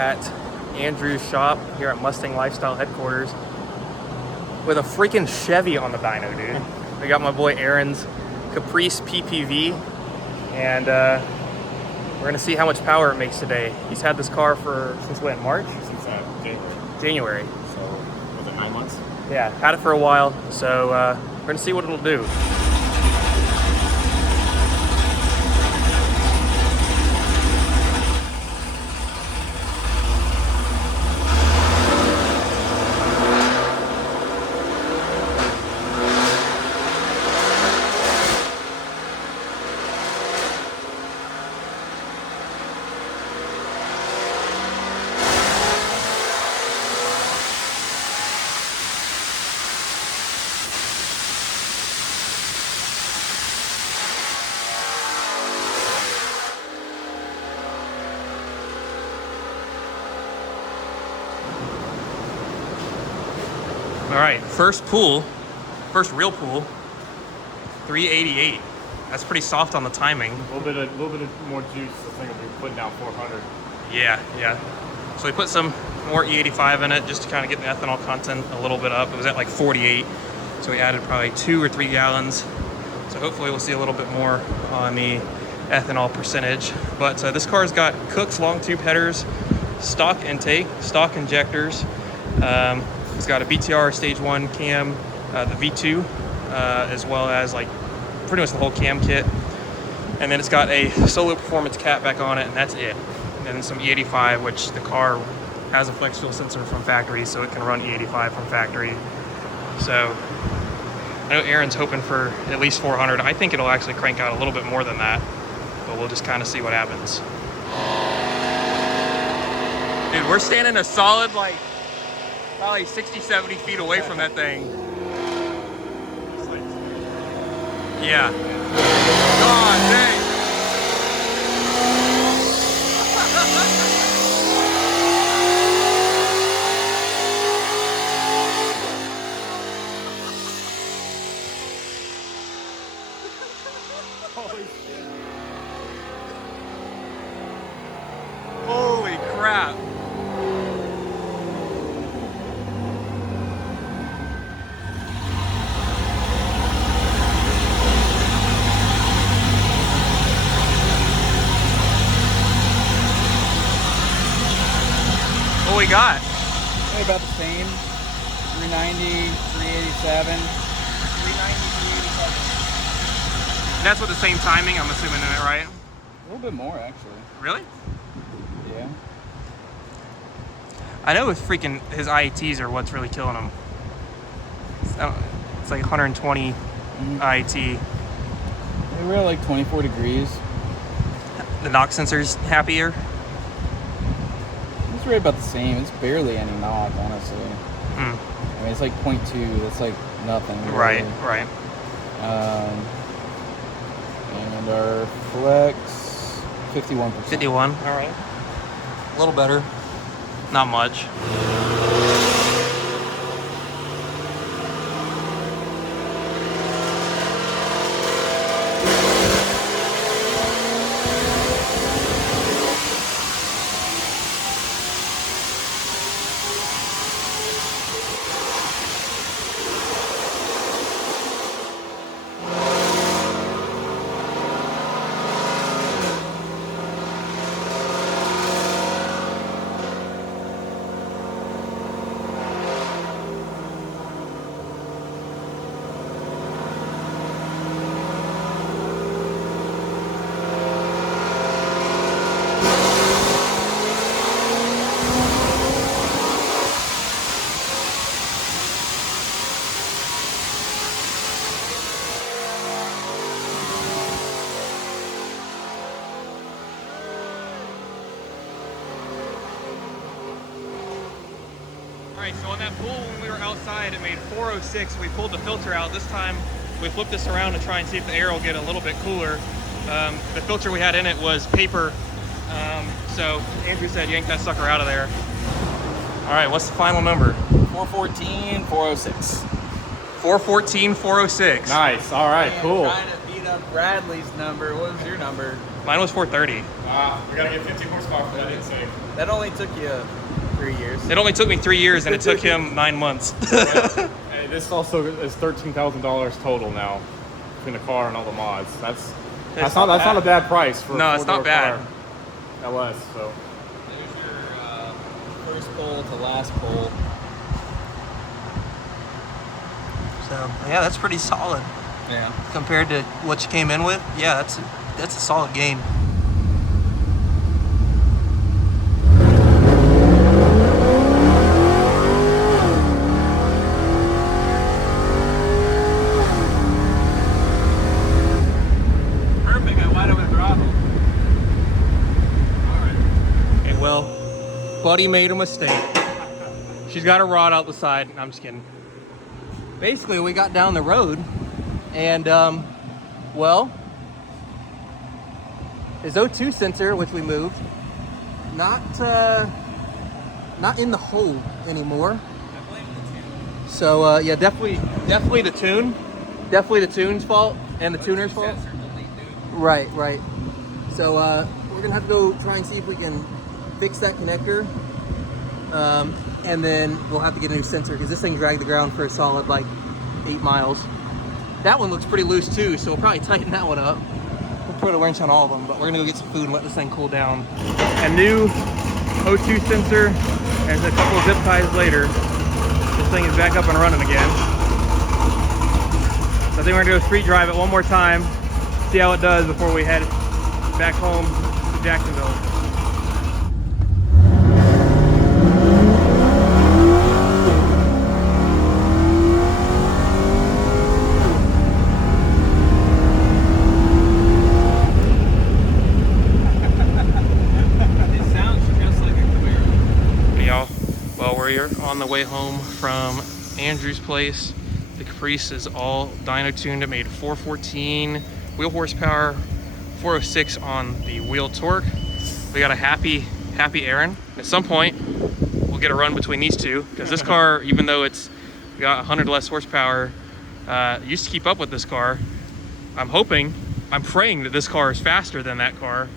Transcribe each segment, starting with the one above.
at Andrew's shop here at Mustang Lifestyle headquarters with a freaking Chevy on the dyno, dude. We got my boy Aaron's Caprice PPV, and we're gonna see how much power it makes today. He's had this car since when? March? Since January. So, was it 9 months? Yeah, had it for a while, so we're gonna see what it'll do. All right, first real pull, 388. That's pretty soft on the timing. A little bit of more juice. I think we'll be putting down 400. Yeah. So we put some more E85 in it just to kind of get the ethanol content a little bit up. It was at like 48, so we added probably 2 or 3 gallons. So hopefully we'll see a little bit more on the ethanol percentage. But this car's got Kooks LongTube Headers, stock intake, stock injectors. It's got a BTR Stage 1 cam, the V2, as well as like pretty much the whole cam kit. And then it's got a Solo Performance Catback on it, and that's it. And then some E85, which the car has a flex fuel sensor from factory, so it can run E85 from factory. So I know Aaron's hoping for at least 400. I think it'll actually crank out a little bit more than that, but we'll just kind of see what happens. Dude, we're standing a solid like probably 60, 70 feet away from that thing. Yeah. God dang. Holy shit. Holy crap. What we got? Probably about the same. 390, 387. 390, 387. And that's with the same timing, I'm assuming, right? A little bit more, actually. Really? Yeah. I know with freaking his IATs are what's really killing him. It's like 120 IAT. Yeah, we're at like 24 degrees. The knock sensor's happier. It's right about the same. It's barely any knock, honestly. I mean, it's like 0.2. That's like nothing. Really. Right. And our flex, 51%. 51, all right. A little better. Not much. Alright, so on that pull when we were outside, it made 406. We pulled the filter out. This time we flipped this around to try and see if the air will get a little bit cooler. The filter we had in it was paper, so Andrew said yank that sucker out of there. Alright, what's the final number? 414, 406. 414, 406. Nice. All right. Cool. Trying to beat up Bradley's number. What was your number? Mine was 430. We gotta get 15 horsepower for that insane. That only took you 3 years. It only took me 3 years, and it took him 9 months. Hey, this also is $13,000 total now between the car and all the mods. That's not a bad price for No, a it's not four-door bad. car. LS. So There's your first pole to last pole. So yeah, that's pretty solid Yeah. compared to what you came in with. Yeah, that's a solid gain. Perfect. I wide open throttle. all right. Okay, well, Buddy made a mistake. She's got a rod out the side. I'm just kidding. Basically, we got down the road, and well, his O2 sensor, which we moved, not in the hole anymore. So yeah, definitely the tune, definitely the tune's fault and the tuner's fault. Right. So we're gonna have to go try and see if we can fix that connector. And then we'll have to get a new sensor because this thing dragged the ground for a solid like 8 miles. That one looks pretty loose too, so we'll probably tighten that one up. We'll put a wrench on all of them, but we're gonna go get some food and let this thing cool down. A new O2 sensor and a couple of zip ties later, this thing is back up and running again. So I think we're gonna go street drive it one more time, see how it does before we head back home to Jacksonville. On the way home from Andrew's place. The Caprice is all dyno tuned. It made 414 wheel horsepower, 406 on the wheel torque. We got a happy Aaron. At some point, we'll get a run between these two because this car, even though it's got 100 less horsepower, used to keep up with this car. I'm praying that this car is faster than that car,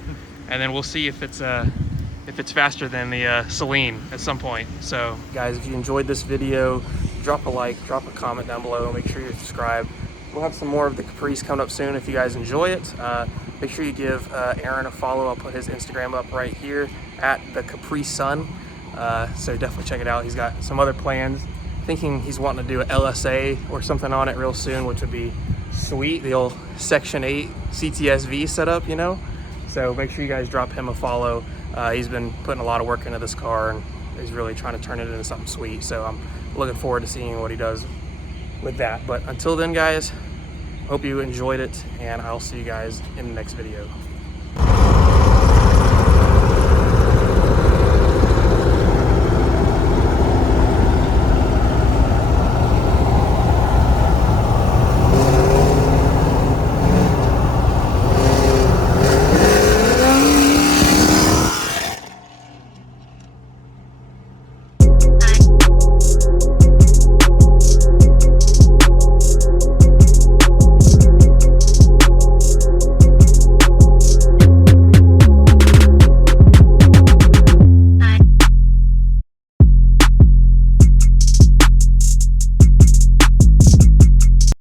and then we'll see if it's faster than the Celine at some point. So guys, if you enjoyed this video, drop a like, drop a comment down below, make sure you're subscribed. We'll have some more of the Caprice coming up soon if you guys enjoy it. Make sure you give Aaron a follow. I'll put his Instagram up right here at the Caprice Sun. So definitely check it out. He's got some other plans. Thinking he's wanting to do an LSA or something on it real soon, which would be sweet. The old Section 8 CTSV setup, you know? So make sure you guys drop him a follow. He's been putting a lot of work into this car and he's really trying to turn it into something sweet. So I'm looking forward to seeing what he does with that. But until then, guys, hope you enjoyed it, and I'll see you guys in the next video.